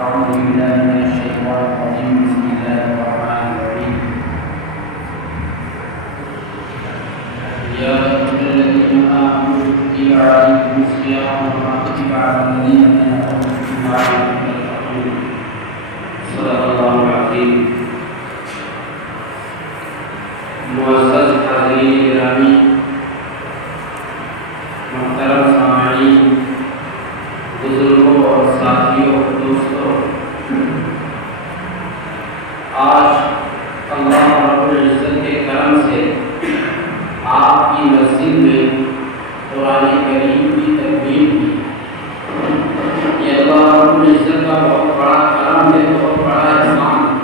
أعوذ بالله من الشيطان الرجيم بسم الله الرحمن الرحيم يا أيها الذين آمنوا كتب عليكم الصيام كما كتب على الذين من قبلكم لعلكم تتقون صدق الله العظيم معزز حاضرین گرامی محترم سامعین بزرگوں اور ساتھیوں دوستوں آج اللہ رب العزت کے کرم سے آپ کی مسجد میں قرآن کریم کی تکمیل کی یہ اللہ رب العزت کا بہت بڑا کرم ہے بہت بڑا احسان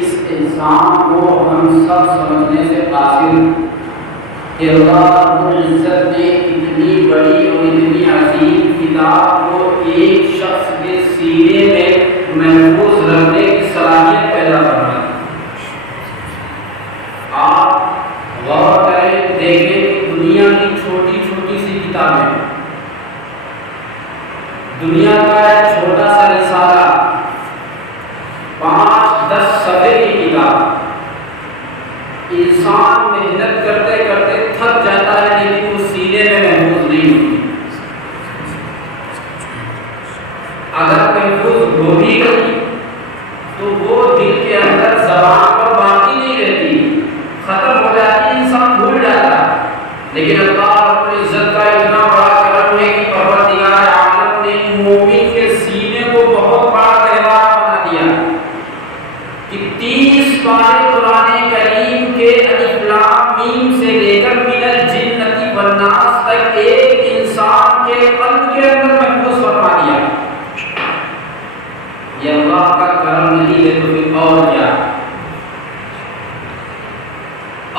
اس احسان کو ہم سب سمجھنے سے قاصر کہ اللہ رب العزت نے اتنی بڑی اور اتنی عظیم کتاب کو ایک شخص کے سینے میں محفوظ رکھنے کی صلاحیت پیدا کرنا. آپ غور کریں دیکھیں کہ دنیا کی چھوٹی چھوٹی سی کتابیں دنیا کا ایک چھوٹا سا رسالہ 5-10 صفحے کی کتاب انسان محنت کرتے کرتے تھک جاتا ہے لیکن وہ سینے میں محفوظ نہیں ہوتی. اگر محفوظ ہو بھی گئی تو وہ دل کے اندر زبان پر باقی نہیں رہتی ختم ہو جاتی انسان بھول جاتا. لیکن اللہ رب العزت کا اتنا بڑا کرم ہے کہ پروردگار عالم نے مومن کے سینے کو بہت بڑا تہوار بنا دیا کہ 30 پارے قرآن کریم کے الف لام میم سے لے کر من الجنۃ والناس تک ایک انسان کے قلب کے اندر محفوظ فرما دیا. یہ اللہ کا کرم نہیں ہے تو پھر اور کیا.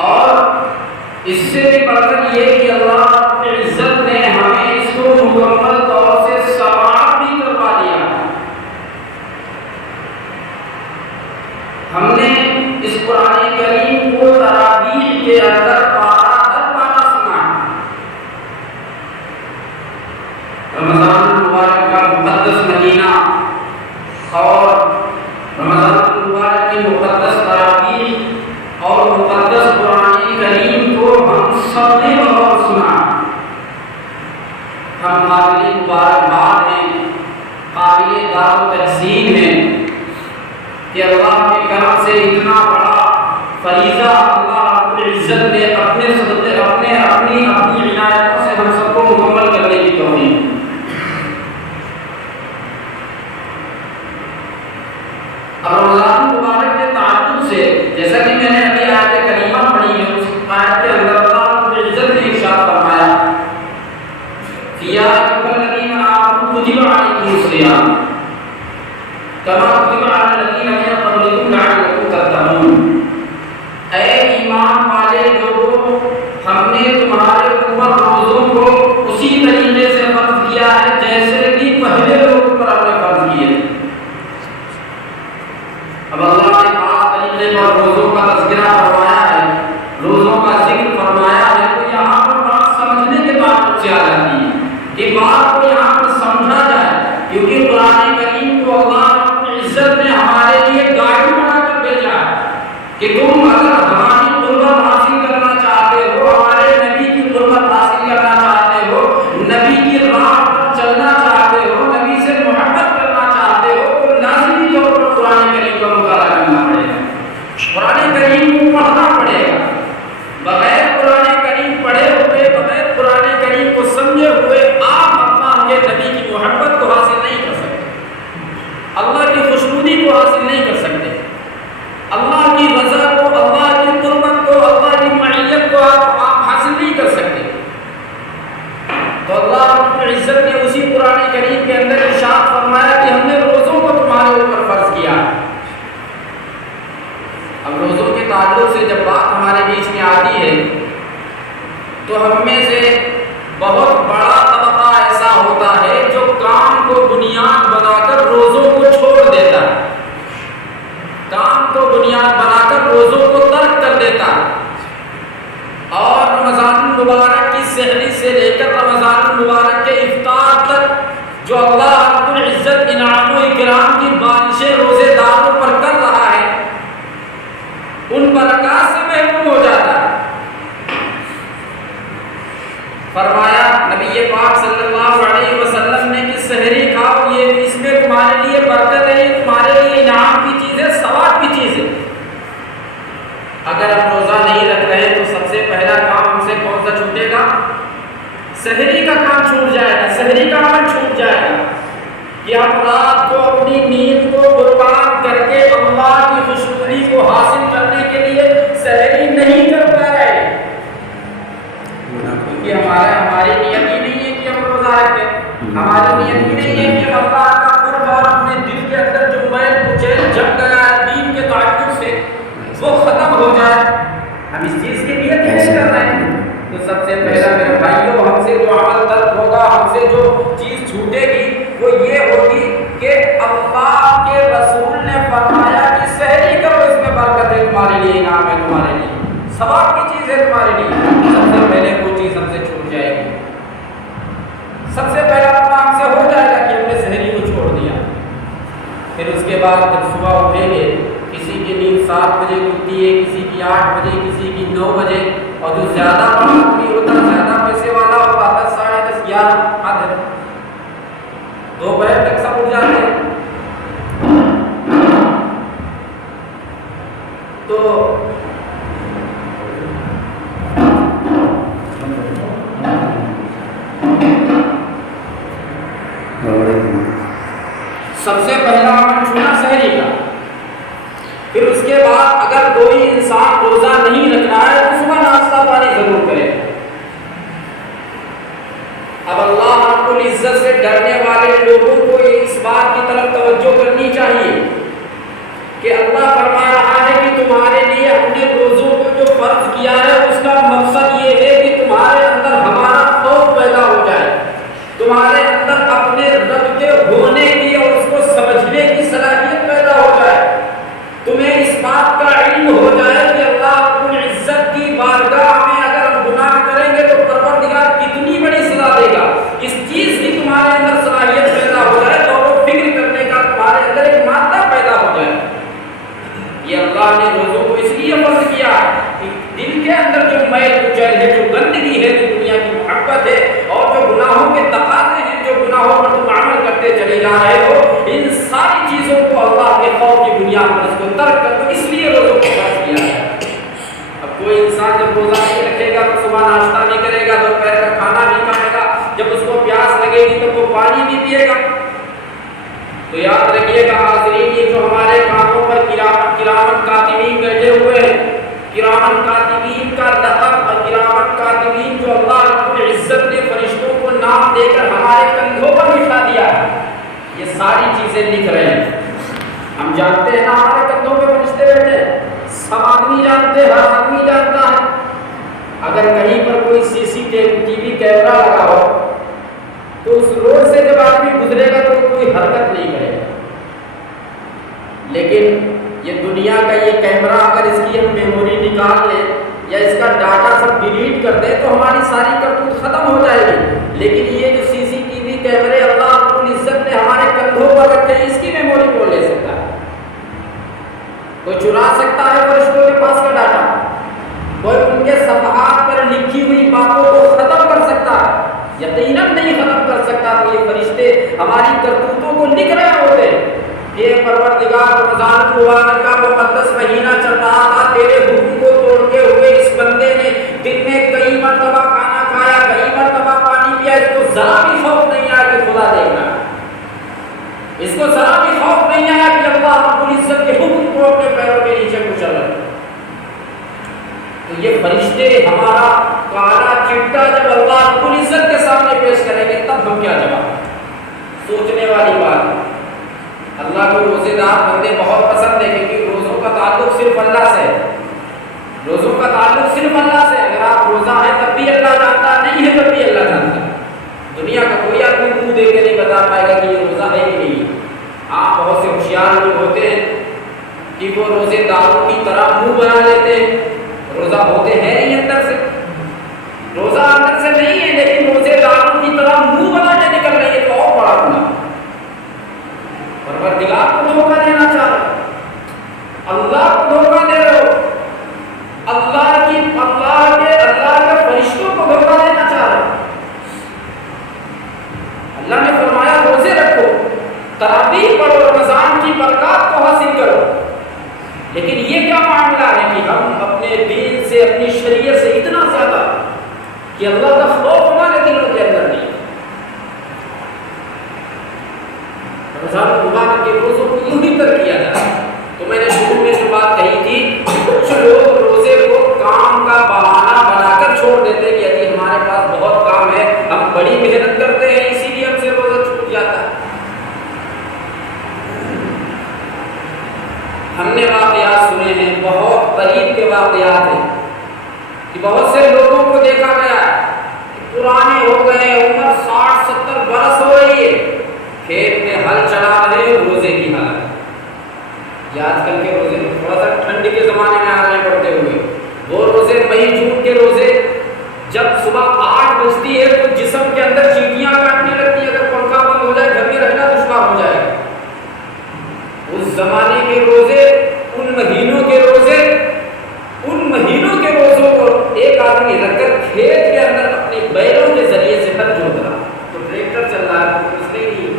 اور اس سے بھی بڑھ کر یہ کہ اللہ رب العزت نے ہمیں اس کو مکمل طور سے سماعت بھی کروا دیا. ہم نے اس قرآن کریم کو تراویح کے اندر پارہ در پارہ سنا. رمضان المبارک کا مقدس مہینہ اور رمضان المبارک کی مقدس تراویح اور مقدس قرآن کریم کو ہم سب نے بغور سنا. ہم قابل مبارکباد ہیں قابل داد و تحسین ہیں کہ اللہ کے کرم سے اتنا بڑا فریضہ اللہ رب العزت نے اپنے صدقے اپنی عنایتوں سے ہم سب کو مکمل کرنے کی توفیق. اب رمضان مبارک کے تعلق سے جیسا کہ میں نے ابھی آیت کریمہ پڑھی ہے اس آیت کے اندر اللہ رب العزت نے ارشاد فرمایا یا ایھا الذین آمنوا کتب علیکم الصیام کما کتب علی الذین من قبلکم لعلکم تتقون. اے ایمان والے لوگوں ہم نے تمہارے اوپر روزوں کو اسی طریقے سے فرض کیا ہے جیسے کہ پہلے لوگوں پر ہم نے فرض کیے. اب اللہ نے خاص طریقے پر روزوں کا تذکرہ فرمایا ہے روزوں کا ذکر فرمایا ہے تو یہاں پر بات سمجھنے کے تعلق سے آ جاتی ہے کہ بات کو یہاں پر سمجھا جائے کیونکہ قرآن کریم کو اللہ رب العزت نے ہمارے لیے گائیڈ بنا کر بھیجا ہے کہ تم اگر ہماری قربت حاصل کرنا چاہتے ہو ہمارے نبی کی قربت حاصل کرنا چاہتے ہو نبی کی راہ پر چلنا چاہتے ہو نبی سے محبت کرنا چاہتے ہو تو لازمی طور پر قرآن کریم کا مطالعہ کرنا پڑے گا. قرآن کریم کو پڑھنا پڑے گا. بغیر قرآن کریم پڑھے ہوئے بغیر قرآن کریم کو سمجھے ہوئے آپ اللہ کے نبی کی محبت کو حاصل نہیں کر سکتے اللہ کی خوشنودی کو حاصل نہیں کر سکتے اللہ کی رضا کو کرام کی بارشیں روزے داروں پر کر رہا ہے، ان برکات سے محروم ہو جاتا ہے۔ فرمایا نبی پاک صلی اللہ علیہ وسلم نے کہ سحری کھاؤ، یہ اس میں تمہارے لیے برکت ہے، یہ تمہارے لیے انعام کی چیز ہے، ثواب کی چیز ہے۔ اگر ہم روزہ نہیں رکھ رہے تو سب سے پہلا کام ہم سے کون سا چھوٹے گا؟ سحری کا کام چھوٹ جائے گا، سحری کا عمل چھوٹ جائے گا کہ ہم رات کو اپنی نیند کو قربان کر کے اللہ کی خوشنودی کو حاصل کرنے کے لیے سحری نہیں کر پا رہے، کیونکہ ہماری نیت ہی نہیں ہے کہ ہم روزہ رکھیں، ہماری نیت ہی نہیں ہے کہ اللہ کا قرب اور اپنے دل کے اندر جو میل کچیل جم گیا ہے دین کے تعلق سے وہ ختم ہو جائے، ہم اس چیز کی نیت ہی نہیں کر رہے ہیں۔ تو سب سے پہلا میرے بھائیوں، ہم سے جو عمل ترک ہوگا، ہم سے جو چیز چھوٹے گی وہ یہ ہوگی کہ اللہ کے رسول نے فرمایا کہ سحری کرو، اس میں برکت ہے، تمہارے لیے انعام ہے، تمہارے لیے ثواب کی چیز ہے، تمہارے لیے۔ سب سے پہلے وہ چیز ہم سے چھوٹ جائے گی، سب سے پہلا ہم سے ہو جائے گا کہ ہم نے سحری کو چھوڑ دیا۔ پھر اس کے بعد جب صبح اٹھیں گے، کسی کی نیند 7 بجے کھلتی ہے، کسی کی 8 بجے، کسی کی 9 بجے، اور جو زیادہ آدمی ہوتا ہے، زیادہ پیسے والا ہوتا 10، 10:30، 11 آدھے دوپہر تک سب اٹھ جاتے ہیں۔ تو سب سے پہلا عمل چھوڑنا سحری کا۔ پھر اس کے بعد اگر کوئی انسان روزہ نہیں رکھ رہا ہے تو صبح ناشتہ پانی ضرور کرے۔ اب اللہ رب العزت سے ڈرنے والے لوگوں کو اس بات کی طرف توجہ کرنی چاہیے کہ اللہ فرما رہا ہے کہ تمہارے لیے اپنے روزوں کو جو فرض کیا ہے اس کا مقصد یہ ہے کہ تمہارے اندر ہمارا خوف پیدا ہو جائے، تمہارے اندر اپنے رب کے ہونے کی اور اس کو سمجھنے کی صلاحیت پیدا ہو جائے، تمہیں اس بات کا علم ہو جائے کہ اللہ رب العزت کی بارگاہ میں اگر ہم گناہ کریں گے تو پروردگار کتنی بڑی سزا دے گا، اس چیز کی تمہارے اندر صلاحیت پیدا ہو جائے، تو وہ فکر کرنے کا تمہارے اندر ایک مادہ پیدا ہو جائے۔ یہ اللہ نے روزوں کو اس لیے فرض کیا کہ دل کے اندر جو میل کچیل ہے، جو گندگی ہے، جو دنیا کی محبت ہے اور جو گناہوں کے تقاضے ہیں، جو گناہوں پر تم عمل کرتے چلے جا رہے ہو، ان ساری چیزوں کو اللہ کے خوف کی بنیاد پر اس کو ترک کر دو، اس لیے روزوں کو فرض کیا ہے۔ اب کوئی انسان جب روزہ نہیں رکھے گا تو صبح ناشتہ نہیں کرے گا، دوپہر کا کھانا نہیں کھائے گا، جب اس کو پیاس لگے گی تو وہ پانی نہیں پیے گا۔ تو یاد رکھیے گا حاضرین، یہ جو ہمارے کاموں پر کرامن کاتبین بیٹھے ہوئے ہیں، کرامن کاتبین کا لقب اور کرامن کاتبین جو اللہ رب العزت نے فرشتوں کو نام دے کر ہمارے کندھوں پر بٹھا دیا ہے، یہ ساری چیزیں لکھ رہے ہیں۔ ہم جانتے ہیں نا ہمارے کندھوں پہ فرشتے بیٹھے ہیں، سب آدمی جانتے ہیں، ہر آدمی جانتا ہے۔ اگر کہیں پر کوئی CCTV کیمرہ لگا ہو تو اس روڈ سے جب آدمی گزرے گا تو کوئی حرکت نہیں کرے گا، لیکن یہ دنیا کا یہ کیمرہ اگر اس کی ہم میموری نکال لیں یا اس کا ڈاٹا سب ڈیلیٹ کر دیں تو ہماری ساری کرتوت ختم ہو جائے گی، لیکن یہ جو CCTV کیمرے اللہ رب العزت نے ہمارے کندھوں پر رکھے ہیں، اس کی میموری کون لے سکتا ہے؟ کوئی چرا سکتا ہے فرشتوں کے پاس کا ڈاٹا؟ کوئی ان کے صفحات پر لکھی ہوئی باتوں کو ختم کر سکتا ہے؟ یقیناً نہیں ختم کر سکتا۔ تو یہ فرشتے ہماری کرتوتوں کو لکھ رہے ہوتے ہیں کہ پروردگار رمضان مبارک کا مقدس مہینہ چل رہا تھا، تیرے حکم کو توڑتے ہوئے اس بندے نے دن میں کئی مرتبہ کھانا کھایا، کئی مرتبہ پانی پیا، اس کو ذرا بھی خوف نہیں آیا کہ خدا دیکھنا، اس کو ذرا بھی خوف نہیں آیا کہ اللہ رب العزت کے حکم کو اپنے پیروں کے نیچے کچل رہا ہے۔ تو یہ فرشتے ہمارا کالا چٹا جب اللہ رب العزت کے سامنے پیش کریں گے تب ہم کیا جواب؟ سوچنے والی بات ہے۔ اللہ کو روزے دار بندے بہت پسند ہے کیونکہ روزوں کا تعلق صرف اللہ سے ہے، روزوں کا تعلق صرف اللہ سے۔ اگر آپ روزہ ہیں تب بھی اللہ جانتا، نہیں ہے تب بھی اللہ جانتا۔ دنیا کا کوئی آدمی منہ دے کے نہیں بتا پائے گا کہ یہ روزہ ہے کہ نہیں۔ آپ بہت سے ہوشیار لوگ ہوتے ہیں کہ وہ روزے داروں کی طرح منہ بنا لیتے ہیں، روزہ ہوتے ہیں نہیں اندر سے، روزہ اندر سے نہیں ہے لیکن روزے داروں کی طرح منہ بنا کے نکل رہی ہے، تو اور بڑا گناہ، پروردگار کو دھوکہ دینا چاہ رہے ہو، اللہ کو دھوکہ دے رہے ہو، اللہ کے فرشتوں کو دھوکہ دینا چاہ رہے ہو۔ اللہ نے فرمایا روزے رکھو، تراویح پڑھو، رمضان کی برکات کو حاصل کرو، لیکن یہ کیا معاملہ ہے کہ ہم اپنے دین سے، اپنی شریعت سے اتنا زیادہ کہ اللہ کا خوف ہمارے دلوں کے اندر نہیں۔ رمضان المبارک کے روزوں کو یوں ہی ترک کیا جاتا ہے۔ تو میں نے شروع میں جو بات کہی تھی، کچھ لوگ روزے کو کام کا بہانہ بنا کر چھوڑ دیتے کہ ابھی ہمارے پاس بہت کام ہے، ہم بڑی محنت کرتے ہیں اسی لیے ہم سے روزہ چھوٹ جاتا ہے۔ ہم نے واقعات سنے ہیں، بہت قریب کے واقعات ہیں کہ بہت سے لوگوں کو دیکھا گیا کہ پرانے ہو گئے، عمر 60-70 برس ہو رہی ہے، کھیت میں ہل چلا رہے روزے کی حالت۔ یہ آج کل کے روزے تھوڑا سا ٹھنڈ کے زمانے میں آ رہے پڑتے ہوئے، وہ روزے مئی جون کے روزے، جب صبح 8 بجتی ہے تو جسم کے اندر چیٹیاں کاٹنے لگتی ہیں، اگر پنکھا بند ہو جائے گھر میں رہنا دشوار ہو جائے۔ اس زمانے کے روزے، ان مہینوں کے روزے، ان مہینوں کے روزوں کو ایک آدمی رکھ کر کھیت کے اندر اپنے بیلوں کے ذریعے سے ہل جوت رہا۔ تو ٹریکٹر چل رہا ہے تو اس نے نہیں،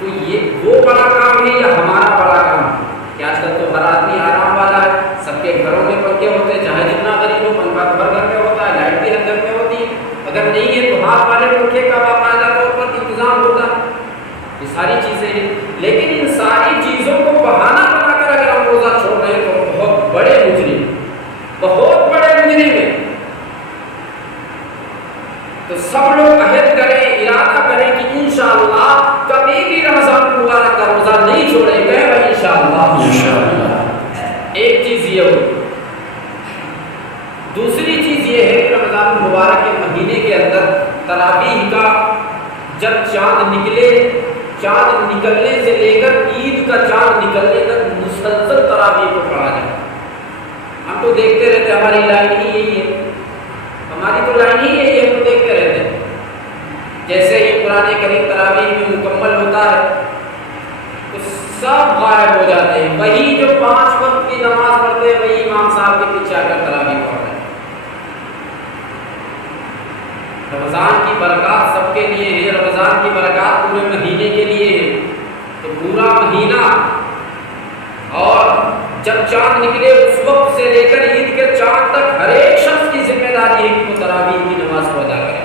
تو یہ وہ بڑا کام ہے یا ہمارا بڑا کام ہے؟ کہ آج کل تو ہر آدمی آرام والا ہے، سب کے گھروں میں پنکھے ہوتے ہیں، چاہے جتنا غریب ہو پنکھا تو ہر گھر میں ہوتا ہے، لائٹ بھی ہر گھر میں ہوتی ہے، اگر نہیں ہے تو ہاتھ والے پنکھے کا باقاعدہ طور پر انتظام ہوتا ہے۔ یہ ساری چیزیں ہیں، لیکن ان ساری چیزوں کو بہانہ بنا کر اگر ہم روزہ چھوڑ رہے ہیں تو بہت بڑے مجرم، بہت بڑے مجرم ہیں۔ تو سب لوگ عہد کریں، ارادہ کریں کہ انشاءاللہ کبھی بھی رمضان مبارک کا روزہ نہیں چھوڑیں گے، اور انشاءاللہ۔ ایک چیز یہ ہوئی، دوسری چیز یہ ہے کہ رمضان مبارک کے مہینے کے اندر تراویح کا جب چاند نکلے، چاند نکلنے سے لے کر عید کا چاند نکلنے تک مسلسل تراویح کو پڑھا جائے۔ ہم تو دیکھتے رہتے، ہماری لائن ہی یہی ہے، ہماری تو لائن ہی یہی ہے، ہم تو دیکھتے رہتے ہیں۔ جیسے ہی قرآن کریم تراویح میں مکمل ہوتا ہے تو سب غائب ہو جاتے ہیں، وہی جو 5 وقت کی نماز پڑھتے ہیں وہی امام صاحب کے پیچھے آ کر تراویح پڑھ رہے ہیں۔ رمضان کی برکات سب کے لیے ہے، رمضان کی برکات پورے مہینے کے لیے ہے، تو پورا مہینہ اور جب چاند نکلے اس وقت سے لے کر عید کے چاند تک ہر ایک شخص کی ذمہ داری ہے کہ وہ تراویح کی نماز کو ادا کرے،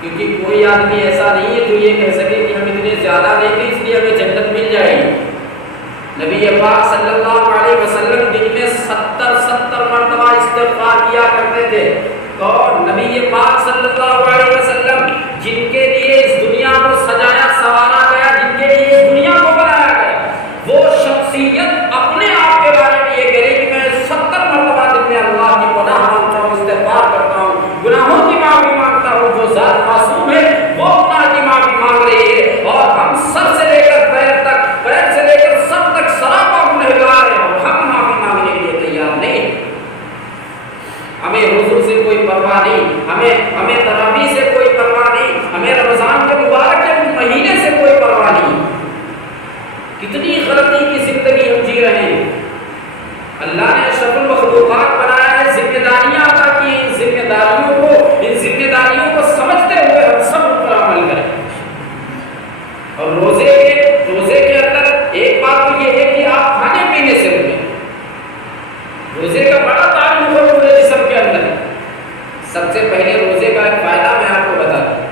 کیونکہ کوئی آدمی ایسا نہیں ہے جو یہ کہہ سکے کہ ہم اتنے زیادہ دیکھیں اس لیے ہمیں جنت مل جائے گی۔ نبی پاک صلی اللہ علیہ وسلم دن میں 70 مرتبہ استغفار کیا کرتے تھے، اور نبی پاک صلی اللہ علیہ وسلم جن کے لیے اس دنیا کو سجایا سنوارا گیا، جن کے لیے اس دنیا کو بنایا گیا، وہ شخصیت اپنے آپ کے بارے میں یہ کہہ رہی کہ میں 70 مرتبہ دن میں اللہ کی پناہ مانگتا ہوں، استغفار کرتا ہوں، گناہوں کی معافی مانگتا ہوں۔ جو ذات معصوم ہے وہ گناہ کی معافی مانگ رہی ہے، اور ہم سر سے لے کر پیر تک، پیر سے لے کر سر تک سراپا گنہگار ہیں، اور ہم معافی مانگنے کے لیے تیار نہیں۔ ہمیں روزوں سے کوئی پرواہ نہیں، ہمیں تراویح سے کوئی پرواہ نہیں، ہمیں رمضان کے مبارک کے مہینے سے کوئی پرواہ نہیں۔ کتنی غلطی کی زندگی ہم جی رہے ہیں۔ اللہ نے اشرف المخلوقات بنایا ہے، ذمہ داریاں عطا کی ہیں، ان ذمہ داریوں کو سمجھتے ہوئے ہم سب ان پر عمل کریں۔ اور روزے کے اندر ایک بات تو یہ ہے کہ آپ کھانے پینے سے رکیں۔ روزے کا بڑا تعلق ہے پورے جسم کے اندر۔ سب سے پہلے روزے کا ایک فائدہ میں آپ کو بتا دوں،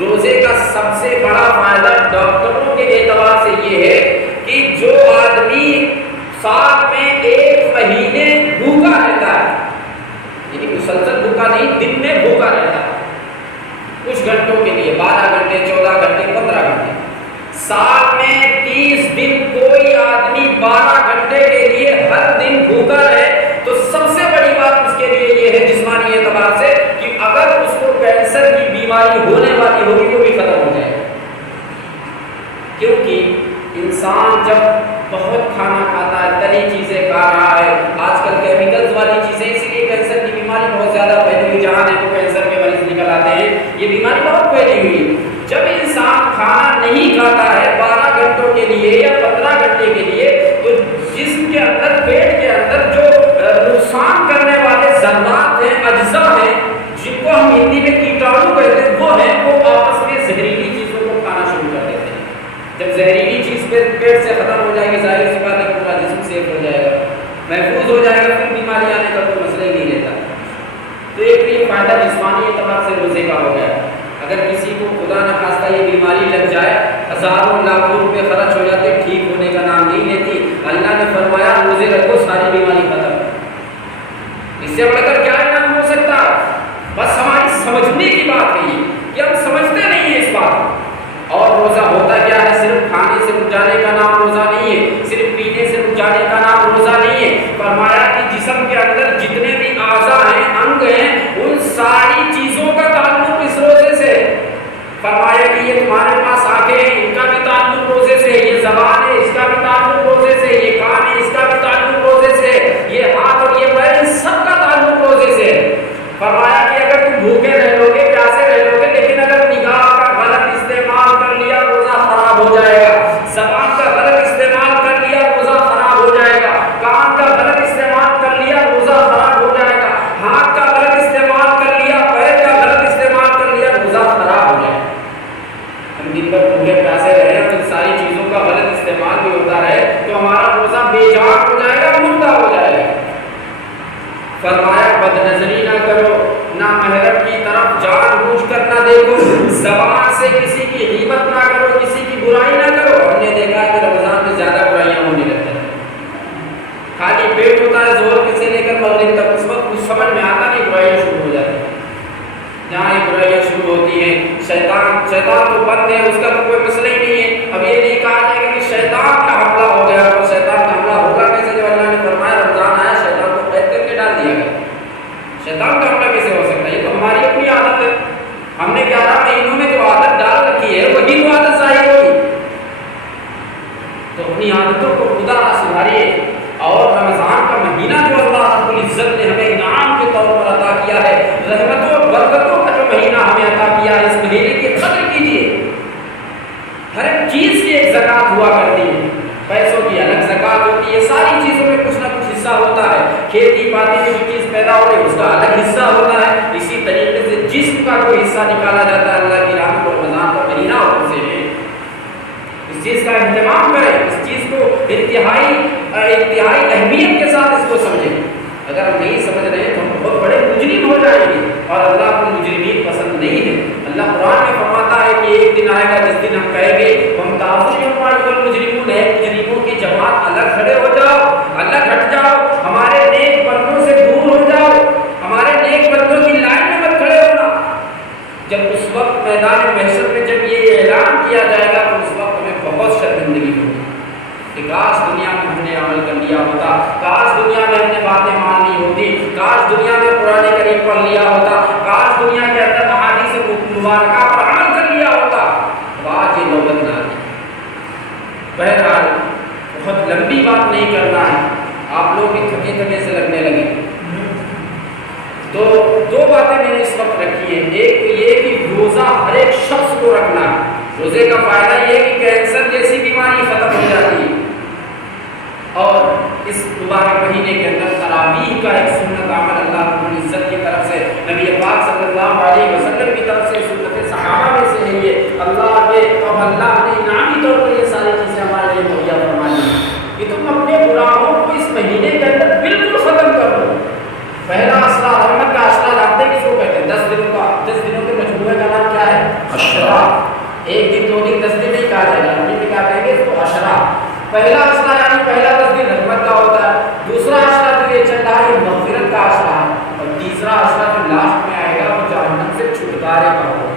روزے کا سب سے بڑا فائدہ ڈاکٹروں کے اعتبار سے یہ ہے کہ جو آدمی سال میں 1 مہینے بھوکا رہتا ہے، یعنی مسلسل بھوکا نہیں، دن میں بھوکا رہتا ہے کچھ گھنٹوں کے لیے، 12 گھنٹے، 14 گھنٹے، 15 گھنٹے، سال میں 30 دن کوئی آدمی 12 گھنٹے کے لیے ہر دن بھوکا رہے تو سب سے بڑی بات اس کے لیے یہ ہے جسمانی اعتبار سے کہ اگر اس کو کینسر کی بیماری ہونے والی ہوگی وہ بھی ختم ہو جائے، کیونکہ انسان جب بہت کھانا کھاتا ہے، تلی چیزیں کھا رہا ہے، آج کل کیمیکلز والی چیزیں، اسی لیے کینسر کی بیماری بہت زیادہ پھیلی ہوئی، جہاں دیکھو کینسر کے مریض نکل آتے ہیں، یہ بیماری بہت پھیلی ہوئی ہے۔ جب انسان کھانا نہیں کھاتا ہے جب زہریلی چیز پیٹ سے ختم ہو جائے گی ظاہر سی بات ہے پورا جسم سیف ہو جائے گا، محفوظ ہو جائے گا، پھر بیماری آنے کا کوئی مسئلہ ہی نہیں رہتا۔ تو ایک یہ فائدہ جسمانی اعتبار سے روزے کا ہو گیا۔ اگر کسی کو خدا نہ خواستہ یہ بیماری لگ جائے، ہزاروں لاکھوں روپے خرچ ہو جاتے، ٹھیک ہونے کا نام نہیں لیتی۔ اللہ نے فرمایا روزے رکھو ساری بیماری ختم۔ اس سے بڑھ کر کیا انعام ہو سکتا؟ بس ہماری سمجھنے کی بات ہے یہ کہ ہم سمجھتے نہیں ہیں اس بات۔ اور روزہ ہوتا کیا ہے؟ صرف کھانے سے رک جانے کا نام روزہ نہیں ہے، صرف پینے سے رک جانے کا نام روزہ نہیں ہے۔ فرمایا کہ جسم کے اندر جتنے بھی اعضاء ہیں، انگ ہیں، ان ساری چیزوں کا تعلق اس روزے سے۔ فرمایا کہ یہ تمہارے پاس آنکھیں ہیں، ان کا بھی تعلق روزے سے، یہ زبان ہے، اس کا بھی تعلق روزے سے، یہ کان ہے، اس کا بھی تعلق روزے سے، یہ ہاتھ اور یہ پیر، ان سب کا تعلق روزے سے۔ فرمایا کہ اگر تم بھوکے رہ لو گے، پیاسے رہ لو گے، لیکن اگر نگاہ کا غلط استعمال کر لیا روزہ خراب ہو جائے گا، زبان کا غلط استعمال کر لیا روزہ خراب ہو جائے گا، کان کا غلط استعمال کر لیا روزہ خراب ہو جائے گا، ہاتھ کا غلط استعمال کر لیا، پیر کا غلط استعمال کر لیا، روزہ خراب ہو جائے گا۔ ہم دن بھر بھوکے پیاسے رہے اور ان ساری چیزوں کا غلط استعمال بھی ہوتا رہے تو ہمارا روزہ بے جان ہو جائے گا، مردہ ہو جائے گا۔ فرمایا بد نظری نہ کرو، نہ محرم کی طرف جان بوجھ کر نہ دیکھو، زبان سے کسی کی غیبت نہ کرو، کسی کی برائی نہ کرو۔ ہم نے دیکھا کہ رمضان میں زیادہ برائیاں ہونے لگتی ہیں، خالی پیٹ ہوتا ہے زور سے لے کر مغرب تک، اس وقت کچھ سمجھ میں آتا نہیں، برائیاں شروع ہو جاتی ہیں۔ جہاں یہ برائیاں شروع ہوتی ہیں، شیطان تو بند ہے، اس کا تو کوئی مسئلہ ہی نہیں ہے۔ اب یہ نہیں کہا جائے گا کہ شیطان کا حملہ ہو گیا، اور شیطان کا حملہ ہوگا کیسے؟ جب اللہ نے فرمایا رمضان آیا شیطان کو قید کر کے ڈال دیا گیا۔ شیطان کا حملہ کیسے ہو سکتا ہے؟ یہ تو ہماری اپنی عادت ہے، ہم نے 11 مہینوں میں جو عادت ڈال رکھی ہے وہی تو عادت ظاہر ہوگی۔ تو اپنی عادتوں کو خدا سدھاریے، اور رمضان کا مہینہ جو اللہ رب العزت نے ہمیں انعام کے طور پر عطا کیا ہے، رحمتوں اور برکتوں کا جو مہینہ ہمیں عطا کیا ہے، اس مہینے کی قدر کیجیے۔ ہر ایک چیز کی ایک زکوٰۃ ہوا کرتی ہے، پیسوں کی الگ زکوٰۃ ہوتی ہے، ساری چیزوں میں کچھ نہ کچھ حصہ ہوتا ہے، کھیتی باڑی میں جو چیز پیدا ہو رہی ہے اس کا الگ حصہ ہوتا ہے۔ اسی طریقے سے جسم کا کوئی حصہ نکالا جاتا ہے اللہ کی راہ میں، رمضان کا مہینہ اور اسے میں اس چیز کا اہتمام کریں، اس چیز کو انتہائی اہمیت کے ساتھ اس کو سمجھیں۔ اگر ہم نہیں سمجھ رہے ہیں تو ہم بہت بڑے مجرم ہو جائیں گے، اور اللہ کو مجرمین پسند نہیں ہے۔ اللہ قرآن میں فرماتا ہے کہ ایک دن آئے گا جس دن ہم کہیں گے ہم مجرمون ہے، مجرموں کی جماعت الگ کھڑے ہو جاؤ، الگ ہٹ جاؤ، ہمارے نیک بندوں سے دور ہو جاؤ، ہمارے نیک بندوں کی لائن میں مت کھڑے ہونا۔ جب اس وقت میدان محشر میں جب یہ اعلان کیا جائے گا تو اس وقت ہمیں بہت شرمندگی ہوگی کہ کاش دنیا میں ہم نے عمل کر لیا ہوتا، کاش دنیا میں ہم نے باتیں مان لی ہوتی، کاش دنیا میں قرآن کریم پڑھ لیا ہوتا، کاش دنیا کے اندر احادیث مبارکہ پر عمل کر لیا ہوتا۔ بات یہ نوبت نہ آئی۔ بہرحال بہت لمبی بات نہیں کرنا ہے، آپ لوگ بھی تھکے تھکے سے لگنے لگے۔ تو دو باتیں میں نے اس وقت رکھی ہیں، ایک تو یہ کہ روزہ ہر ایک شخص کو رکھنا ہے۔ روزے کا فائدہ یہ ہے کہ کینسر جیسی بیماری ختم ہو جاتی ہے، اور اس مبارک مہینے کے اندر تراویح کا ایک سنت عمل اللہ رب العزت کی طرف سے، نبی پاک صلی اللہ علیہ وسلم کی طرف سے، سنت صحابہ میں سے ہے یہ۔ اللہ نے انعامی طور پر یہ ساری چیزیں ہمارے لیے مہیا فرما دی کہ تم اپنے گناہوں کو اس مہینے کے اندر بالکل ختم کر دو۔ پہلا عشرہ رحمت کا عشرہ جانتے ہیں کس کو کہتے ہیں؟ 10 دنوں کا، 10 دنوں کے مجموعے کا نام کیا ہے؟ عشرہ۔ ایک دن، 2 دن، 10 دن نہیں کہا جائے گا، ہم نے کیا کہیں گے اس کو؟ عشرہ۔ پہلا عشرہ یعنی پہلا 10 دن رحمت کا ہوتا ہے، دوسرا عشرہ جو یہ چل رہا ہے یہ مغفرت کا عشرہ ہے، اور تیسرا عشرہ جو لاسٹ میں آئے گا وہ جہنم سے چھٹکارے کا ہوگا۔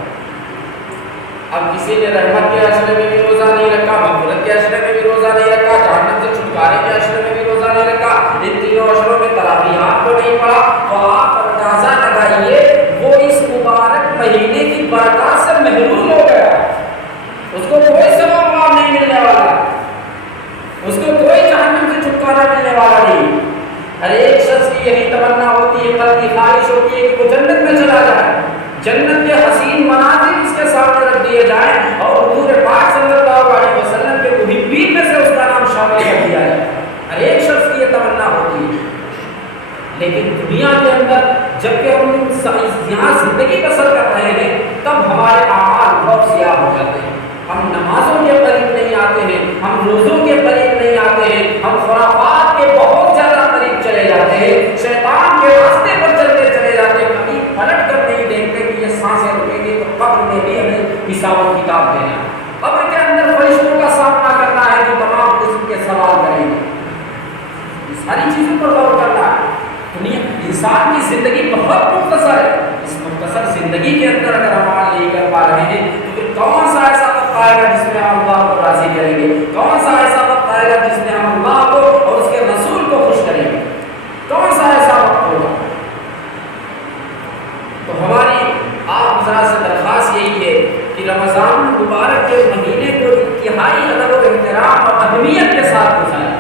اب کسی نے رحمت کے عشرے میں بھی روزہ نہیں رکھا، مغفرت کے عشرے میں بھی روزہ نہیں رکھا، جہنم سے چھٹکارے کے عشرے میں بھی روزہ نہیں رکھا، ان تینوں عشروں میں تراویحات کو نہیں پڑھا، تو آپ اندازہ لگائیے وہ اس مبارک مہینے کی برکات سے محروم ہو گیا، اس کو کوئی ثواب نہیں ملنے والا، اس کو کوئی جہنم سے چھٹکارا ملنے والا نہیں۔ ہر ایک شخص کی یہی تمنا ہوتی ہے، قلب کی خواہش ہوتی ہے کہ وہ جنت میں چلا جائے، جنت کے حسین مناظر اس کے سامنے رکھ دیے جائیں، اور حضور پاک صلی آتے ہیں، ہم روزوں کے قریب نہیں آتے ہیں، ہم خرافات کے بہت زیادہ قریب چلے جاتے ہیں، شیطان کے راستے پر چلتے چلے جاتے ہیں، کبھی پلٹ کر نہیں دیکھتے کہ یہ سانسیں رکیں گی تو قبر میں بھی ہمیں حساب و کتاب دینا ہے، قبر کے اندر فرشتوں کا سامنا کرنا ہے جو تمام قسم کے سوال کریں گے، یہ ساری چیزوں پر غور کرنا ہے۔ دنیا انسان کی زندگی بہت مختصر ہے، اس مختصر زندگی کے اندر اگر ہم عمل نہیں کر پا رہے ہیں تو پھر کون سا ایسا وقت آئے گا جس میں ہم اللہ کو راضی کریں گے، کون سا ایسا وقت آئے گا جس میں ہم اللہ کو اور اس کے رسول کو خوش کریں گے، کون سا ایسا وقت ہوگا؟ تو ہماری آپ حضرات سے درخواست یہی ہے کہ رمضان المبارک کے مہینے کو انتہائی ادب و احترام اور اہمیت کے ساتھ گزاریں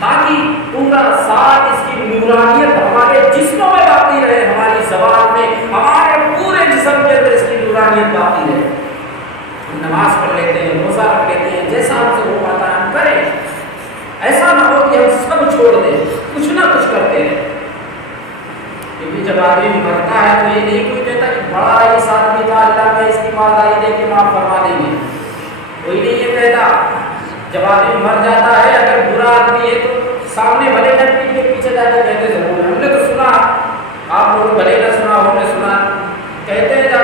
تاکہ پورا سال اس کی نورانیت ہمارے جسموں میں باقی رہے، ہماری زبان میں، ہمارے پورے جسم کے اندر اس کی نورانیت باقی رہے۔ ہم نماز پڑھ لیتے ہیں، روزہ رکھ لیتے ہیں، جیسا ہم سے ہو پاتا ہے ہم کریں، ایسا نہ ہو کہ ہم سب چھوڑ دیں، کچھ نہ کچھ کرتے ہیں، کیونکہ جب آدمی مرتا ہے تو یہ نہیں کوئی کہتا کہ بڑا اس آدمی کا اللہ میں اس کی مالداری دے کے معاف فرما دیں گے، کوئی نہیں یہ کہتا۔ جب آدمی مر جاتا ہے اگر برا آدمی ہے تو سامنے بھلے نہ پیٹ کے پیچھے جا کے کہتے ضرور، ہم نے تو سنا، آپ لوگ بھلے نہ سنا، ہم نے سنا، کہتے ہیں جا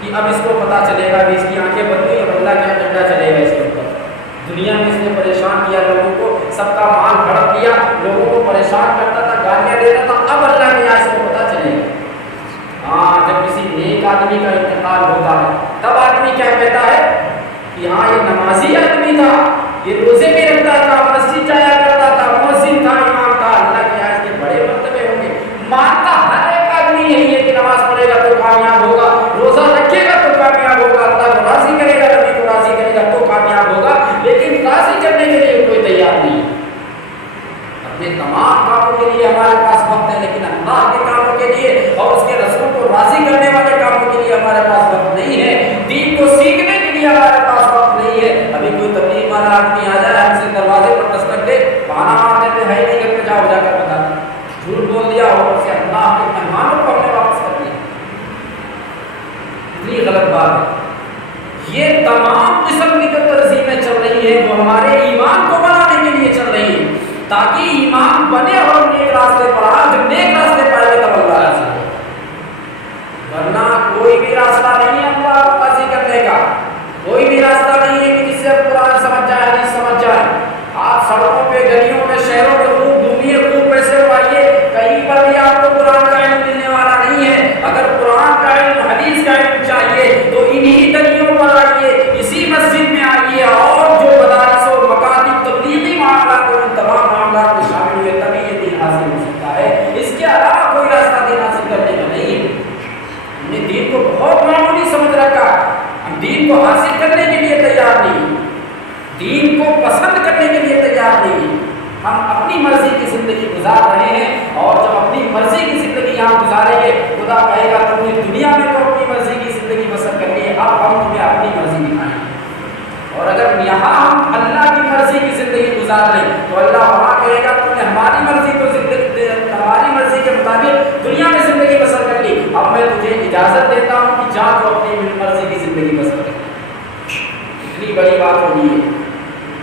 کہ اب اس کو پتا چلے گا کہ اس کی آنکھیں بند ہوئی، اب اللہ کیا ڈنڈا چلے گا اس کے اوپر، دنیا میں اس نے پریشان کیا لوگوں کو، سب کا مال ہڑپ دیا، لوگوں کو پریشان کرتا تھا، گالیاں دیتا تھا، اب اللہ کے یہاں اس کو پتا چلے گا۔ ہاں جب کسی نیک آدمی کا انتقال ہوتا ہے تب آدمی کیا کہتا ہے کہ ہاں یہ نمازی آدمی تھا، یہ روزے بھی رکھتا تھا، مسجد جایا کرتا تھا، مؤذن تھا، امام تھا، اللہ کے یہاں اس کے بڑے مرتبے ہوں گے۔ مانتا ہر ایک آدمی یہی ہے کہ نماز پڑھے گا تو کامیاب ہوگا، روزہ رکھے گا تو کامیاب ہوگا، اللہ کو راضی کرے گا، نبی کو راضی کرے گا تو کامیاب ہوگا، لیکن راضی کرنے کے لیے کوئی تیار نہیں ہے۔ اپنے تمام کاموں کے لیے ہمارے پاس وقت ہے، لیکن اللہ کے کاموں کے لیے اور اس کے رسول کو راضی کرنے والے کاموں کے لیے ہمارے پاس وقت نہیں ہے، دین کو سیکھنے کے لیے ہمارے پاس وقت نہیں ہے۔ ابھی کوئی تبلیغ والا آدمی آ جائے ہم سے دروازے پر دستک دے، بہانہ مار دیتے ہیں نہیں کرتے، جاؤ جا کر بتا دیں، جھوٹ بول دیا اور سے اللہ کے مہمانوں کو ہم نے واپس کر دیا، اتنی غلط بات ہے۔ یہ تمام قسم کی جو تنظیمیں چل رہی ہیں وہ ہمارے ایمان کو بنانے کے لیے چل رہی ہیں تاکہ ایمان بنے اور نیک راستے پر آ، جب نیک راستے پائے گا تب اللہ راضی ہے، ورنہ کوئی بھی راستہ نہیں ہے اللہ کو راضی کرنے کا، کوئی بھی راستہ نہیں ہے کہ جس سے قرآن سمجھ جائے، حدیث سمجھ جائے۔ آپ سڑکوں پہ، گلیوں میں، شہروں میں خوب گھومیے، خوب پیسے اڑائیے، کہیں پر بھی آپ کو قرآن کا علم ملنے والا نہیں ہے۔ اگر قرآن کا علم، حدیث کا علم چاہیے تو انہی گلیوں پر آئیے، اسی مسجد میں آئیے، اور جو مدارس و مکاتب تبلیغی معاملات اور ان تمام معاملات میں شامل ہوئے تبھی یہ دین حاصل ہو سکتا ہے، اس کے علاوہ کوئی راستہ دین حاصل کرنے کا نہیں ہے۔ ہم نے دین کو بہت معمولی سمجھ رکھا، ہم دین کو حاصل کرنے کے لیے تیار نہیں، دین کو پسند کرنے کے لیے تیار نہیں، ہم اپنی مرضی کی زندگی گزار رہے ہیں، اور جب اپنی مرضی کی زندگی یہاں گزاریں گے خدا کہے گا تم نے دنیا میں تو اپنی مرضی کی زندگی بسر کر لی ہے، اب ہم تمہیں اپنی مرضی دکھائیں گے۔ اور اگر یہاں ہم اللہ کی مرضی کی زندگی گزار لیں تو اللہ وہاں کہے گا تم نے ہماری مرضی کو ہماری مرضی کے مطابق دنیا میں زندگی بسر کر لی، اب میں تجھے اجازت دیتا ہوں کہ جا تو اپنی مرضی کی زندگی بسر کر۔ اتنی بڑی بات ہوگی ہے،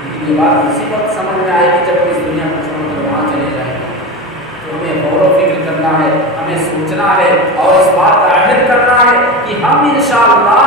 لیکن یہ بات اسی وقت سمجھ میں آئے گی جب ہم اس دنیا کو چھوڑ کر وہاں چلے جائیں گے، تو ہمیں غور و فکر کرنا ہے، ہمیں سوچنا ہے اور اس بات کا عہد کرنا ہے کہ ہم انشاءاللہ